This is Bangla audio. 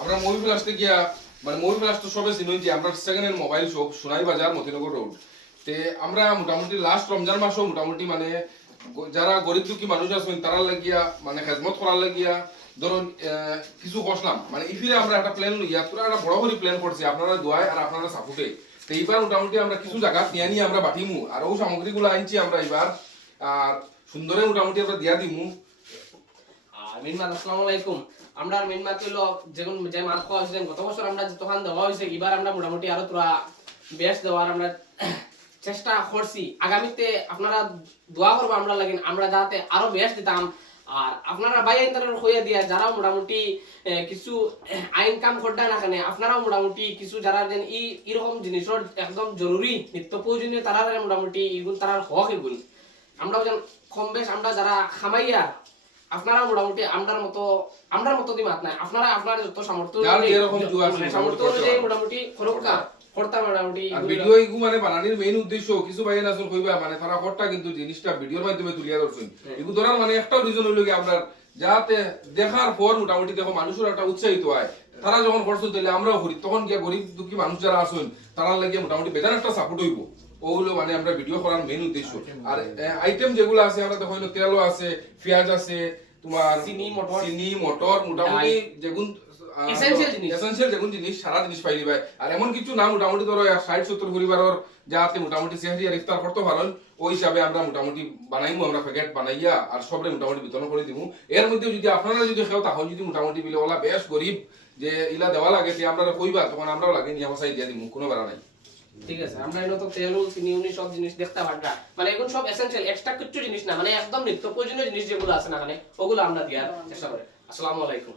আমরা মুভি প্লাসতে গিয়া মানে মুভি প্লাস তো সবে চিনুই যে আমরা second hand mobile shop Sonai বাজার মতিনগর রোড তে আমরা মোটামুটি লাস্ট রমজান মাসও মোটামুটি মানে যারা গরিব দুঃখী মানুষ আছেন তারা লাগিয়া মানে খেদমত করার লাগিয়া ধরুন কিছু বসলাম মানে ইফিরে আমরা একটা প্ল্যান লইয়া পুরো একটা বড় করে প্ল্যান করছি আপনারা দোয়ায় আর আপনারা সাপোর্টে তো এইবার মোটামুটি আমরা কিছু জায়গা নিয়ে আমরা বাটিমু আর ও সামগ্রীগুলো আনছি আমরা এবার আর সুন্দরে মোটামুটি আমরা দিয়া দিমু। মিনমাত আসসালামু আলাইকুম। আমরা মিনমাত হইলো যেগুন যে মাল খাওয়া হয়েছে গত বছর আমরা যে দোকান দেওয়া হয়েছে এবার আমরা মোটামুটি আরো তোরা বেশ দেওয়ার আমরা চেষ্টা করছি। আগামীতে আপনারা দোয়া করবো আমরা লাগেন আমরা যাতে আরো বেশ দিতাম। আর আপনারা ভাই আইনদারের হইয়া দিয়া যারা মোটামুটি কিছু আইন কাম করতে না কেন আপনারাও মোটামুটি কিছু যারা যেন এরকম জিনিসের একদম জরুরি নিত্য প্রয়োজনীয় তারা মোটামুটি এগুলো তারা হক এগুলো আমরাও যেন কম বেশ আমরা যারা খামাইয়া আপনারা মোটামুটি আমরার মতো দিমাত নাই আপনারা আপনার যত সামর্থ্য অনুযায়ী মোটামুটি খরকা করতে মোটামুটি আর ভিডিও ইগু মানে বানানির মেইন উদ্দেশ্য কিছু ভাই না আসল কইবা মানে তারা হটটা কিন্তু জিনিসটা ভিডিওর মাধ্যমে তুলিয়া ধরছেন ইগু ধরার মানে একটাও রিজন হইলো কি আমরা যাতে দেখার পর মোটামুটি দেখো মানুষের একটা উৎসাহিত হয় তারা যখন করছেন তাহলে আমরাও করি তখন গিয়া গরিব দুঃখী মানুষ যারা আছেন তারা লাগিয়ে মোটামুটি বেজান একটা সাপোর্ট হইব ওগুলো মানে আমরা ভিডিও করার মেইন উদ্দেশ্য। আর আইটেম যেগুলো আছে আমরা দেখো তেলও আছে পেঁয়াজ আছে তোমার চিনি মটর মোটামুটি যেগুন এসেনশিয়াল যেগুন জিনিস সারা জিনিস পাইলি ভাই আর এমন কিছু না মোটামুটি ধরো 60-70 পরিবারের যাতে মোটামুটি সেহরি আর ইফতার করতে পারেন ওই হিসাবে আমরা মোটামুটি বানাইমু আমরা প্যাকেট বানাইয়া আর সবরে মোটামুটি বিতরণ করে দিমু। এর মধ্যে যদি আপনারা যদি খেও তাহলে যদি মোটামুটি বিলে ওলা বেশ গরিব যে ইলা দেওয়া লাগে তে আমরা কইবা তখন আমরাও লাগে নিয়ে বসাই দিয়া দিমু কোনো বেড়া নাই। ঠিক আছে আমরা এনে তো তেল চিনি উনি সব জিনিস দেখতে পারবা মানে এখন সব এসেনশিয়াল এক্সট্রা কিছু জিনিস না মানে একদম নিত্য প্রয়োজনীয় জিনিস যেগুলো আছে না মানে ওগুলো আমরা দেওয়ার চেষ্টা করি। আসসালামু আলাইকুম।